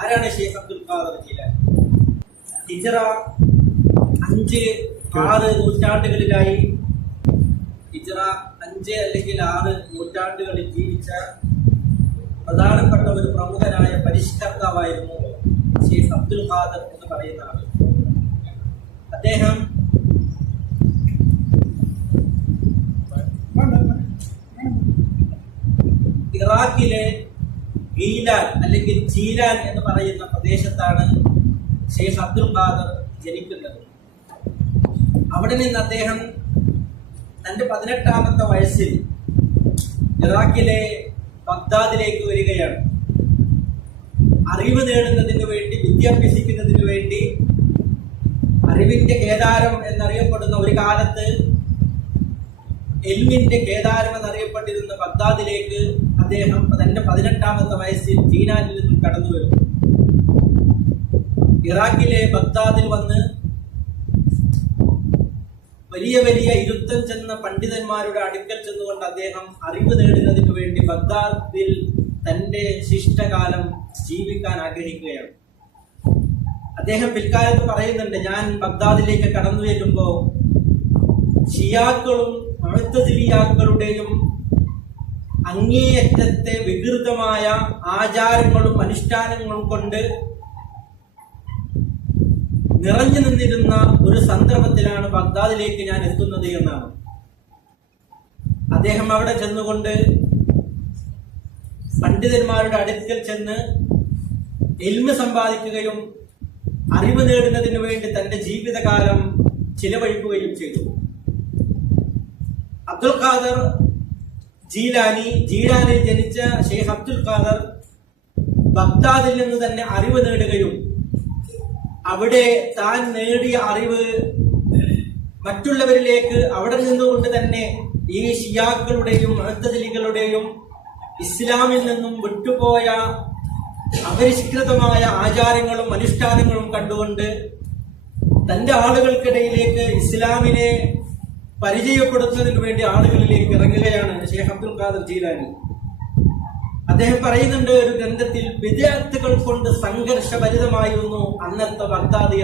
ആരാണ് ഷെയ്ഖ് അബ്ദുൽ ഖാദർ ഹിജറ അഞ്ച് ആറ് നൂറ്റാണ്ടുകളിലായി. ഹിജറ അഞ്ച് അല്ലെങ്കിൽ ആറ് നൂറ്റാണ്ടുകളിൽ ജീവിച്ച പ്രധാനപ്പെട്ട ഒരു പ്രമുഖനായ പരിഷ്കർത്താവായിരുന്നു ഷെയ്ഖ് അബ്ദുൽ ഖാദർ എന്ന് പറയുന്ന ആൾ അദ്ദേഹം ഇറാഖിലെ ഗീലാൻ അല്ലെങ്കിൽ ജീലാൻ എന്ന് പറയുന്ന പ്രദേശത്താണ് ഷെയ്ഖ് അബ്ദുൽ ഖാദർ ജനിക്കുന്നത്. അവിടെ നിന്ന് അദ്ദേഹം തന്റെ പതിനെട്ടാമത്തെ വയസ്സിൽ ഇറാഖിലെ ബഗ്ദാദിലേക്ക് വരികയാണ്. അറിവ് നേടുന്നതിന് വേണ്ടി വിദ്യ അഭ്യസിക്കുന്നതിന് വേണ്ടി അറിവിന്റെ കേദാരം എന്നറിയപ്പെടുന്ന ഒരു കാലത്ത് എൽമിന്റെ കേദാരം എന്നറിയപ്പെട്ടിരുന്ന ബഗ്ദാദിലേക്ക് അദ്ദേഹം തന്റെ പതിനെട്ടാമത്തെ വയസ്സിൽ ജീനാനിൽ നിന്നും കടന്നു വരുന്നു. ഇറാഖിലെ ബഗ്ദാദിൽ വന്ന് വലിയ വലിയ ഇരുത്തം ചെന്ന പണ്ഡിതന്മാരുടെ അടുക്കൽ ചെന്നുകൊണ്ട് അദ്ദേഹം അറിവ് നേടുന്നതിന് വേണ്ടി ബഗ്ദാദിൽ തന്റെ ശിഷ്ടകാലം ജീവിക്കാൻ ആഗ്രഹിക്കുകയാണ്. അദ്ദേഹം പിൽക്കാലത്ത് പറയുന്നുണ്ട് ഞാൻ ബഗ്ദാദിലേക്ക് കടന്നു വരുമ്പോ ഷിയാക്കളും മുഴത്തതിലിയാക്കളുടെയും അങ്ങേയറ്റത്തെ വികൃതമായ ആചാരങ്ങളും അനുഷ്ഠാനങ്ങളും കൊണ്ട് നിറഞ്ഞു നിന്നിരുന്ന ഒരു സന്ദർഭത്തിലാണ് ബഗ്ദാദിലേക്ക് ഞാൻ എത്തുന്നത് എന്നാണ്. അദ്ദേഹം അവിടെ ചെന്നുകൊണ്ട് പണ്ഡിതന്മാരുടെ അടുക്കൽ ചെന്ന് എൽമ സമ്പാദിക്കുകയും അറിവ് നേടുന്നതിന് വേണ്ടി തന്റെ ജീവിതകാലം ചിലവഴിക്കുകയും ചെയ്തു. അബ്ദുൽ ഖാദർ ജീലാനി ജീലാനിൽ ജനിച്ച ഷെയ്ഖ് അബ്ദുൽ ഖാദർ ബഗ്ദാദിൽ നിന്ന് തന്നെ അറിവ് നേടുകയും അവിടെ താൻ നേടിയ അറിവ് മറ്റുള്ളവരിലേക്ക് അവിടെ നിന്നുകൊണ്ട് തന്നെ ഈ ഷിയാക്കളുടെയും അടുത്തതിലികളുടെയും ഇസ്ലാമിൽ നിന്നും വിട്ടുപോയ അപരിഷ്കൃതമായ ആചാരങ്ങളും അനുഷ്ഠാനങ്ങളും കണ്ടുകൊണ്ട് തന്റെ ആളുകൾക്കിടയിലേക്ക് ഇസ്ലാമിനെ പരിചയപ്പെടുത്തുന്നതിന് വേണ്ടി ആളുകളിലേക്ക് ഇറങ്ങുകയാണ് ഷേഖ് അബ്ദുൽ ഖാദർ ജീലാനി. അദ്ദേഹം പറയുന്നുണ്ട് ഒരു ഗ്രന്ഥത്തിൽ വിദ്യാർത്ഥികൾ കൊണ്ട് സംഘർഷഭരിതമായിരുന്നു അന്നത്തെ ബഗ്ദാദി